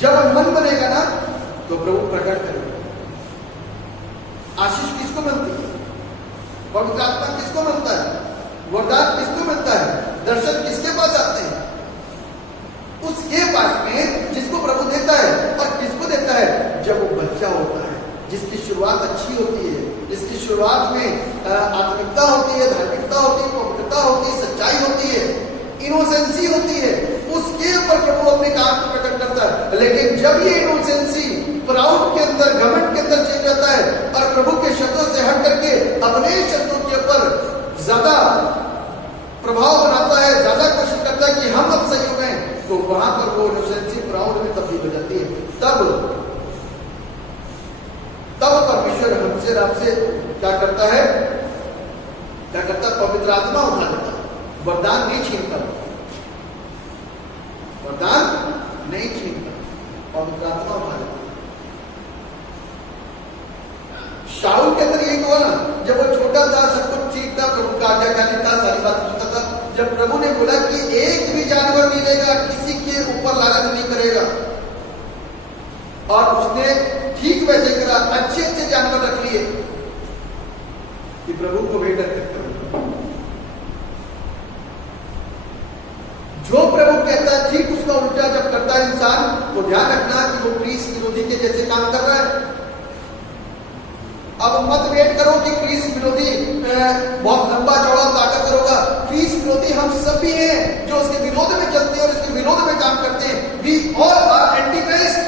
जब मन बनेगा ना तो प्रभु प्रकट करेगा। आशीष किसको मिलती है? पवित्र आत्मा किसको मिलता है? वरदान किसको मिलता है? दर्शन किसके पास आते हैं? उसके पास में जिसको प्रभु देता है। और किसको देता है? जब वो बच्चा होता है, जिसकी शुरुआत अच्छी होती है, जिसकी शुरुआत में आत्मिकता होती है, धार्मिकता होती है, पवित्रता होती है, सच्चाई होती है, इनोसेंसी होती है, उसके ऊपर प्रभु अपने काम को प्रकट करता है। लेकिन जब ये इनोसेंसी प्राउड के अंदर, घमंड के अंदर चल जाता है और प्रभु के शब्दों से हट करके अपने शब्दों के ऊपर ज्यादा प्रभाव बनाता है, ज्यादा कोशिश करता है कि हम अब सही हो गए, तो वहां पर वो इनोसेंसी प्राउड में तब्दील हो जाती है। तब परमेश्वर हमसे और आपसे क्या करता है? क्या करता है? पवित्र आत्मा उठा लेता है, वरदान नहीं छीनता, वरदान नहीं छीनता, पवित्र आत्मा उठा लेता। शाऊल के अंदर यही हुआ ना, जब वो छोटा था, सब कुछ ठीक था, प्रभु का आज्ञाकारी था, सारी बात सुनता था। जब प्रभु ने बोला कि एक भी जानवर नहीं लेगा, किसी के ऊपर लालच नहीं करेगा, और उसने ठीक वैसे करा, अच्छे अच्छे जानवर रख लिए कि प्रभु को भेंट करके जो प्रभु कहता है ठीक उसका उल्टा जब करता है इंसान, तो ध्यान रखना कि वो क्रिस्त विरोधी के जैसे काम कर रहा है। अब मत वेट करो कि क्रिस्त विरोधी बहुत लंबा चौड़ा ताकत होगा। क्रिस्त विरोधी हम सब भी हैं जो उसके विरोध में चलते हैं और उसके विरोध में काम करते हैं। We all are anti Christ.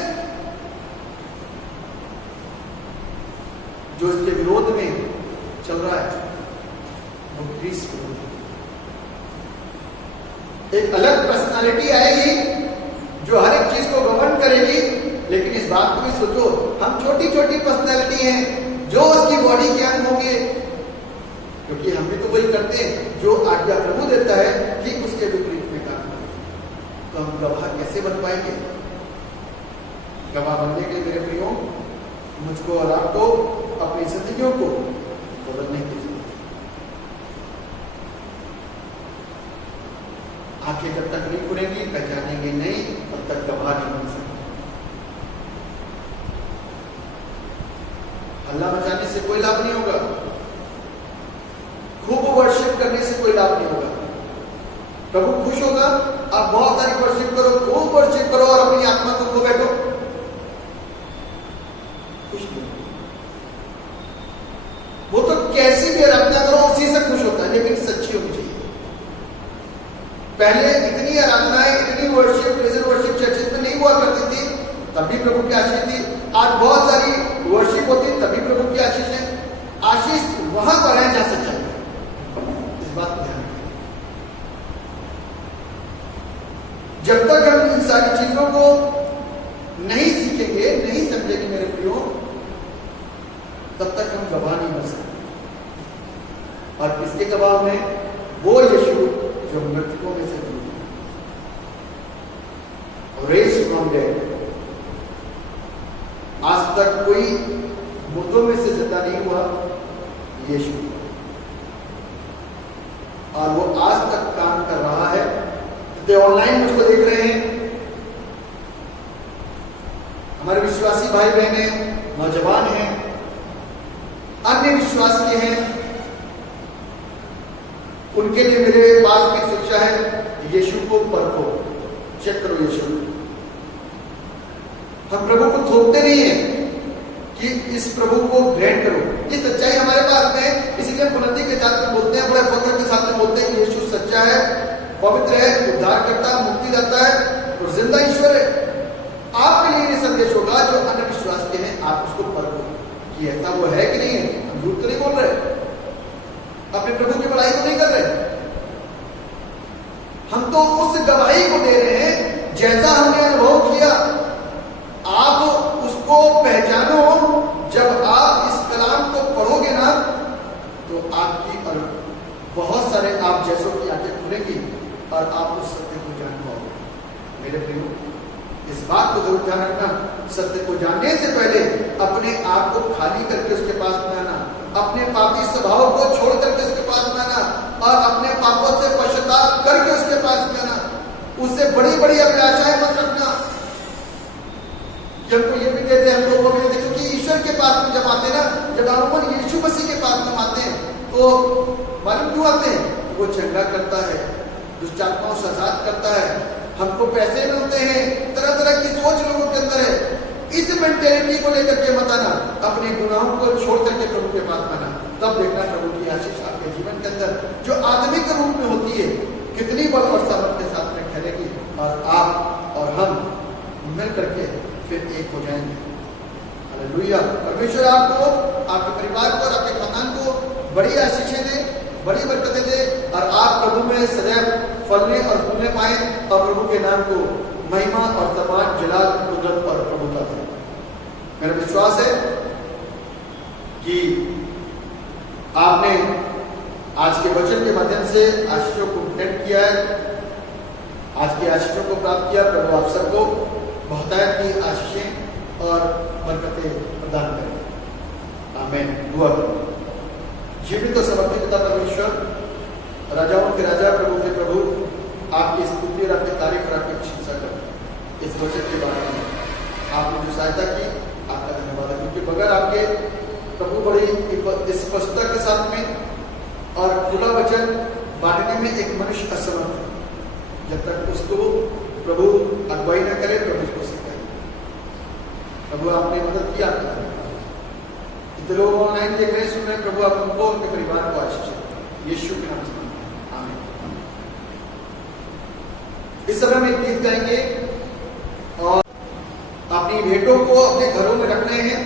जो इसके विरोध में चल रहा है वो क्रिस्त विरोधी। एक अलग पर्सनालिटी आएगी जो हर एक चीज को गवर्न करेगी, लेकिन इस बात को भी सोचो, हम छोटी छोटी पर्सनालिटी हैं जो उसकी बॉडी के अंग होंगे, क्योंकि हम भी तो वही करते हैं जो आज्ञा प्रभु देता है, ठीक उसके विपरीत में काम करते। तो हम गवाह कैसे बन पाएंगे? गवाह बनने के लिए मेरे प्रियो, मुझको और आपको अपनी जिंदगियों को बदलने की जरूरत है। आंखें जब तक नहीं खुलेंगी, पहचानेंगे नहीं, तब तक गवाह नहीं बन सकते। हल्ला मचाने से कोई लाभ नहीं होगा, खूब वर्शिप करने से कोई लाभ नहीं होगा। प्रभु खुश होगा, आप बहुत सारी वर्शिप करो, खूब वर्शिप करो और अपनी आत्मा को खो बैठो, खुश नहीं। वो तो कैसी भी आराधना करो उसी से खुश होता है, लेकिन सच्ची होनी चाहिए। पहले इतनी आराधनाएं, इतनी वर्शिप, प्रेजेंट वर्शिप चर्चित में नहीं हुआ करती थी, तभी प्रभु की आशीष थी। आज बहुत सारी वर्शिप होती है, तभी प्रभु की आशीष है। आशीष वहां पर है जहां सच्चाई है। इस बात को ध्यान रखें। जब तक हम इन सारी चीजों को नहीं सीखेंगे, नहीं समझेंगे मेरे प्रियो, तब तक हम गवाह नहीं बन सकते। और किसके गवाह में? वो यीशु जो मृतकों में से जी रेज फ्रॉम डेड। आज तक कोई मुर्दों में से जिंदा नहीं हुआ, यीशु, और वो आज तक काम कर रहा है। तो ऑनलाइन मुझको देख रहे हैं, हमारे विश्वासी भाई बहन हैं, नौजवान हैं, अन्य विश्वास के हैं उनके लिए मेरे पास में शिक्षा है, यीशु को परखो, चेक करो यीशु। हम प्रभु को थोपते नहीं है कि इस प्रभु को ग्रहण करो, ये सच्चाई हमारे पास में है। इसलिए हम बुलंदी के साथ में बोलते हैं, बड़े फख्र के साथ में बोलते हैं कि यीशु सच्चा है, पवित्र है, उद्धार करता है, मुक्ति देता है और जिंदा ईश्वर है। आपके लिए ये संदेश होगा जो अन्य विश्वास के हैं, आप उसको परखो कि ऐसा वो है कि नहीं है। हम झूठ तो नहीं बोल रहे, अपने प्रभु की बड़ाई को नहीं कर रहे, हम तो उस गवाही को दे रहे हैं जैसा हमने अनुभव किया। आप उसको पहचानो, जब आप इस कलाम को पढ़ोगे ना तो आपकी और बहुत सारे आप जैसों की आंखें खुलेंगी और आप उस सत्य को जान पाओगे। मेरे प्रियो, इस बात को जरूर ध्यान रखना, सत्य को जानने से पहले अपने आप को खाली करके उसके पास में आना, अपने पापी स्वभाव को छोड़ करके उसके पास में आना और अपने पापों से पश्चाताप करके उसके पास में आना। उससे बड़ी बड़ी अभिलाषाएं मत रखना कि हमको ये भी देते, हमको वो भी देते, क्योंकि ईश्वर के पास में जब आते ना, जब हम यीशु मसीह के पास में आते हैं तो मालूम क्यों आते हैं? वो चंगा करता है, दुष्ट आत्माओं से आजाद करता है, हमको पैसे मिलते हैं, तरह तरह की सोच लोगों के अंदर है। इस मेंटेलिटी को लेकर के मत आना, अपने गुनाहों को छोड़ करके प्रभु के पास आना, तब देखना प्रभु की आशीष आपके जीवन के अंदर जो आत्मिक रूप में होती है कितनी बल और सामर्थ के साथ में ठहरेगी और आप और हम मिल करके फिर एक हो जाएंगे। हालेलुया। परमेश्वर आपको, आपके परिवार को और आपके खानदान को बड़ी आशीषें दे, बड़ी बरकतें दे और आप प्रभु में सदैव फलने और फूलने पाए और प्रभु के नाम को महिमा और सम्मान, जलाल, कुदरत और प्रभुता दे। मेरा विश्वास है कि आपने आज के वचन के माध्यम से आशीषों को ग्रहण किया है, आज के आशीषों को प्राप्त किया। प्रभु आप सबको बहुतायत की आशीषें और बरकतें प्रदान करें। आमीन। दुआ करो। जीवित और समर्थित पिता परमेश्वर, राजाओं के राजा, प्रभु के प्रभु, आपकी स्तुति और आपके तारीफ और आपकी प्रशंसा करें। इस वचन के बारे में आपने जो सहायता की, आपका धन्यवाद है, क्योंकि बगैर आपके प्रभु बड़ी स्पष्टता के साथ में और खुला वचन बांटने में एक मनुष्य असमर्थ है। जब तक उसको प्रभु अगुवाई न करे, प्रभु उसको सिखाए। प्रभु आपने मदद की, आपका धन्यवाद। इतने लोग ऑनलाइन देख रहे हैं, सुन रहे हैं, प्रभु आप उनको, उनके परिवार को आशीष दें, यीशु के नाम से आमीन। इस समय हम एक गीत गाएंगे और अपनी भेंटों को अपने घरों में रख रहे हैं।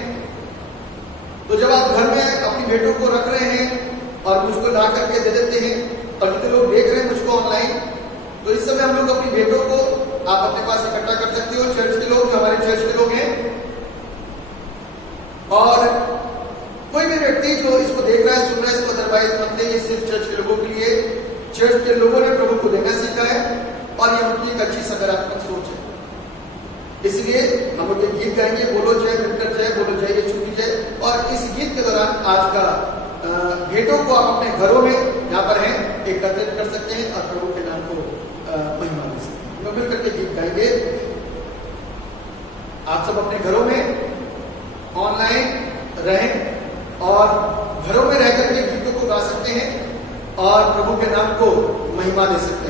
तो जब आप घर में अपनी भेंटों को रख रहे हैं और मुझको ला करके दे देते हैं और जितने लोग देख रहे हैं मुझको ऑनलाइन, तो इस समय हम लोग अपनी भेंटों को आप अपने पास इकट्ठा कर सकते हो। चर्च के लोग, जो हमारे चर्च के लोग हैं, और कोई भी व्यक्ति जो इसको देख रहा है, सुन रहा है, इसको अदरवाइज मत ले, ये सिर्फ चर्च के लोगों के लिए। चर्च के लोगों ने प्रभु को देना सीखा है और ये उनकी एक अच्छी सकारात्मक सोच है। इसलिए हम लोग ये गीत गाएंगे, बोलो जय, मिलकर जय, बोलो जय यीशु की जय। और इस गीत के दौरान आज का भेंटों को आप अपने घरों में यहाँ पर हैं एकत्रित कर सकते हैं और प्रभु के नाम को महिमा दे सकते हैं। हम मिलकर के गीत गाएंगे। आप सब अपने घरों में ऑनलाइन रहें और घरों में रह करके गीतों को गा सकते हैं और प्रभु के नाम को महिमा दे सकते हैं।